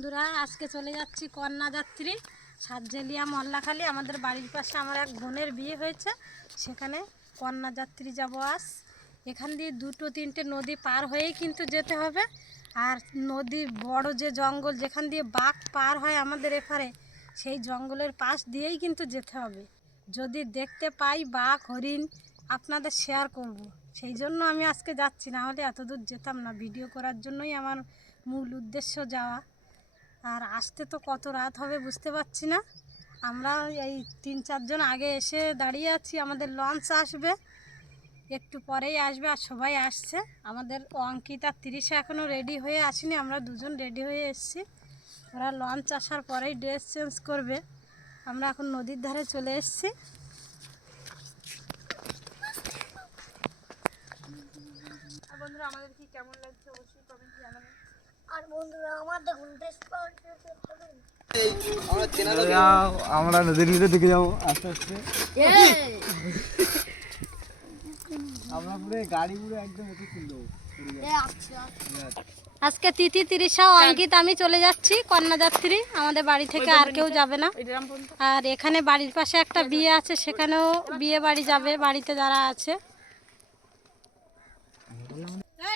বন্ধুরা, আজকে চলে যাচ্ছি কন্যাযাত্রী সাতজেলিয়া মল্লাখালী। আমাদের বাড়ির পাশে আমার এক বোনের বিয়ে হয়েছে। সেখানে কন্যাযাত্রী যাব আস এখান দিয়ে দুটো তিনটে নদী পার হয়েই কিন্তু যেতে হবে। আর নদী বড় যে জঙ্গল, যেখান দিয়ে বাঘ পার হয় আমাদের এপারে, সেই জঙ্গলের পাশ দিয়েই কিন্তু যেতে হবে। যদি দেখতে পাই বাঘ, হরিণ, আপনাদের শেয়ার করব। সেই জন্য আমি আজকে যাচ্ছি, না হলে এত দূর যেতাম না। ভিডিও করার জন্যই আমার মূল উদ্দেশ্য যাওয়া। আর আসতে তো কত রাত হবে বুঝতে পারছি না। আমরা এই তিন চারজন আগে এসে দাঁড়িয়ে আছি, আমাদের লঞ্চ আসবে। একটু পরেই আসবে আর সবাই আসছে। আমাদের অঙ্কিতা, তিরিশে এখনও রেডি হয়ে আসেনি, আমরা দুজন রেডি হয়ে এসেছি। ওরা লঞ্চ আসার পরেই ড্রেস চেঞ্জ করবে। আমরা এখন নদীর ধারে চলে এসেছি। বন্ধুরা, আমাদের কি কেমন লাগছে অবশ্যই কমেন্ট জানাবেন। আর বন্ধুরা আমার দেখুন আমরা নদীর ভিতরে দিকে যাব আস্তে আস্তে। আমরা পুরো গাড়ি পুরো একদম উঠে তুলবো আজকে তিথি তিরিশা অঙ্কিত আমি চলে যাচ্ছি কন্যাযাত্রী আমাদের বাড়ি থেকে আর কেউ যাবে না। আর এখানে বাড়ির পাশে একটা বিয়ে আছে সেখানেও বিয়ে বাড়ি যাবে বাড়িতে যারা আছে।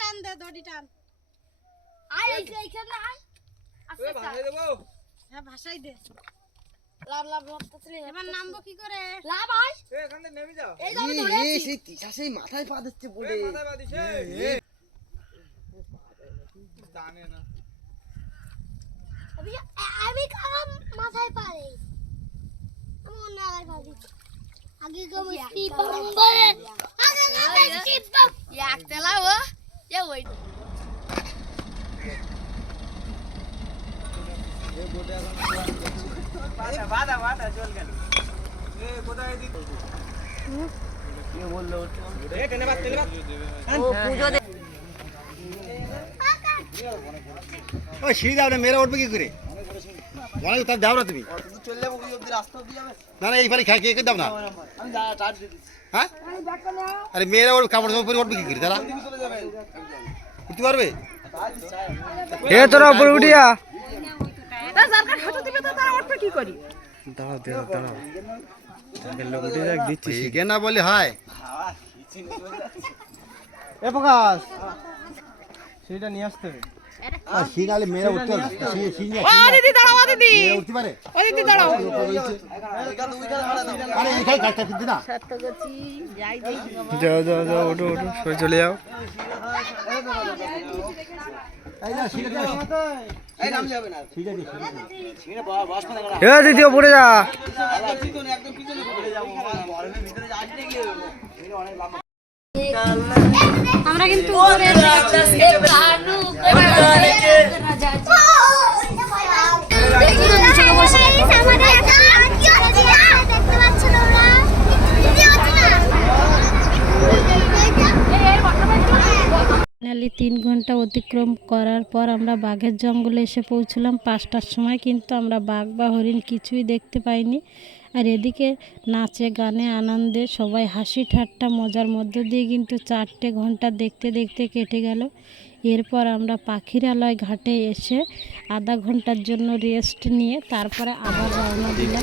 টান দে দড়ি টান। আর এই যে এইখানে আয়। হ্যাঁ ভাষাই দে। লাভ লাভ লাভ তাড়াতাড়ি এবার নামবো কি করে? লাভ আয়। এই যে আমি ধরে আছি। সেই তিসা সেই মাথায় পা দিচ্ছে আমি কারণ মাথায় পারে আমি অন্য আগে পা দিচ্ছি এক এ ওই ও সিঁড়ি দাও না মেরে উঠবে কি করে অনেক তার দাও না তুমি না না এইবারে খাই কে দাও না হ্যাঁ আরে মেয়েরা ওর কাপড় জামা পরে উঠবে কি করে তারা উঠতে পারবে এ তোরা উপরে উঠিয়া। তা সরকার হাঁটু দিবে তো তারা উঠবে কি করি? দাঁড়াও দাঁড়াও দাঁড়াও। লোক উঠে যাক দিচ্ছি এগে না বলে হয়। এ প্রকাশ সেটা নিয়ে আসতে হবে। শিঙালে মেয়েরা উঠতে ও দিদি দাঁড়াও ও দিদি উঠতে পারে? ও দিদি দাঁড়াও। আরে এইখানে গাছটা ফিরতে না। যাও যাও যাও ওঠো ওঠো সরে চলে যাও। এই না শিঙে দিও শিঙে দিও এ দিদি উপরে যা। আমরা কিন্তু ফাইনালি তিন ঘণ্টা অতিক্রম করার পর আমরা বাঘের জঙ্গলে এসে পৌঁছলাম পাঁচটার সময় কিন্তু আমরা বাঘ বা হরিণ কিছুই দেখতে পাইনি। আর এদিকে নাচে গানে আনন্দে সবাই হাসি ঠাট্টা মজার মধ্য দিয়ে কিন্তু চারটে ঘণ্টা দেখতে দেখতে কেটে গেল। এরপর আমরা পাখিরালয় ঘাটে এসে আধা ঘণ্টার জন্য রেস্ট নিয়ে তারপরে আবার রওনা দিলাম।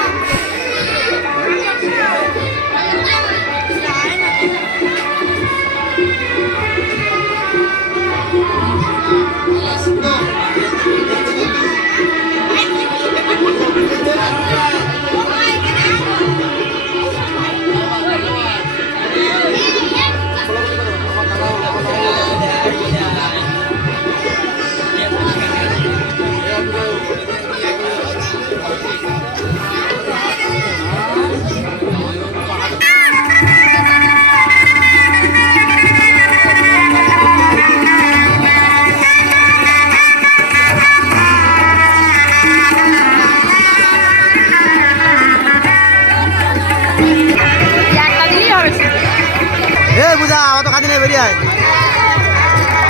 এ বুঝা অত কাজে নেই বেরিয়ে আয়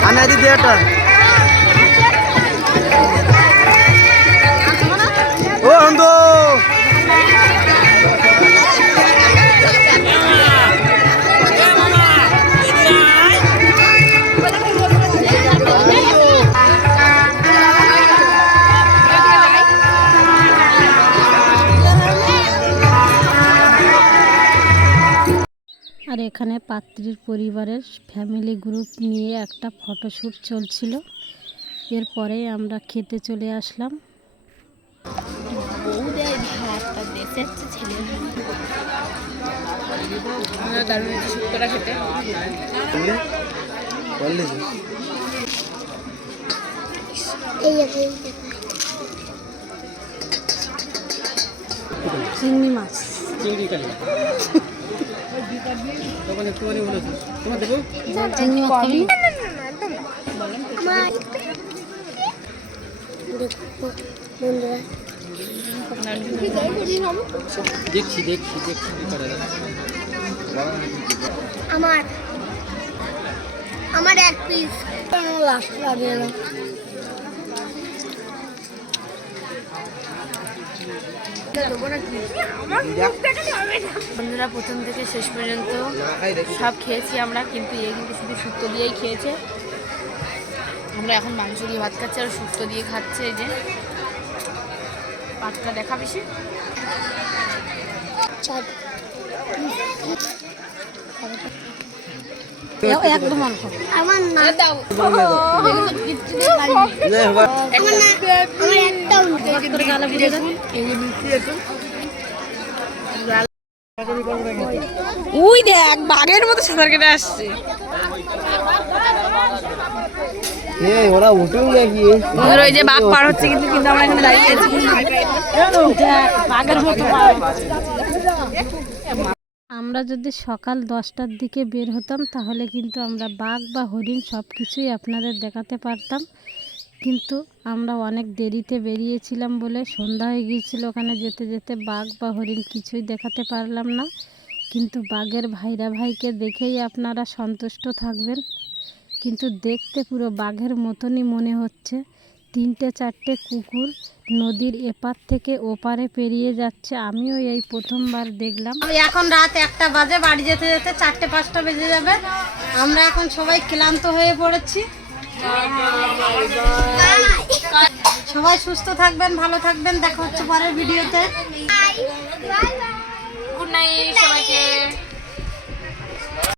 আমি ও অন্ধ এখানে পাত্রীর পরিবারের ফ্যামিলি গ্রুপ নিয়ে একটা ফটোশ্যুট চলছিল। এরপরে আমরা খেতে চলে আসলাম। চিংড়ি মাছ। চিংড়ি কালি। তখন একটুখানি তোমার দেখছি দেখছি দেখছি আমার আমার এক পিস লাস্ট লাগে বন্ধুরা, প্রথম থেকে শেষ পর্যন্ত সব খেয়েছি আমরা, কিন্তু এ কিন্তু শুধু শুক্তো দিয়েই খেয়েছে। আমরা এখন মাংস দিয়ে ভাত খাচ্ছি আর শুক্তো দিয়ে খাচ্ছে যে। পাতটা দেখা বেশি। একদম অল্প আমার না আমার না আমার একটাও উই দেখ বাঘের মতো সাঁতার কেটে আসছে ওরা উঠেও ওই যে বাঘ পার হচ্ছে কিন্তু কিন্তু আমরা এখানে দাঁড়িয়ে আছি বাঘের মতো আমরা যদি সকাল দশটার দিকে বের হতাম, তাহলে কিন্তু আমরা বাঘ বা হরিণ সব কিছুই আপনাদের দেখাতে পারতাম। কিন্তু আমরা অনেক দেরিতে বেরিয়েছিলাম বলে সন্ধ্যা হয়ে গিয়েছিল, ওখানে যেতে যেতে বাঘ বা হরিণ কিছুই দেখাতে পারলাম না। কিন্তু বাঘের ভাইরা ভাইকে দেখেই আপনারা সন্তুষ্ট থাকবেন। কিন্তু দেখতে পুরো বাঘের মতনই মনে হচ্ছে। তিনটে চারটে কুকুর নদীর এপার থেকে ওপারে পেরিয়ে যাচ্ছে। আমিও এই প্রথমবার দেখলাম। এখন রাত একটা বাজে বাড়ি যেতে যেতে চারটে পাঁচটা বেজে যাবে। আমরা এখন সবাই ক্লান্ত হয়ে পড়েছি। সবাই সুস্থ থাকবেন ভালো থাকবেন। দেখা হচ্ছে পরের ভিডিওতে। Good night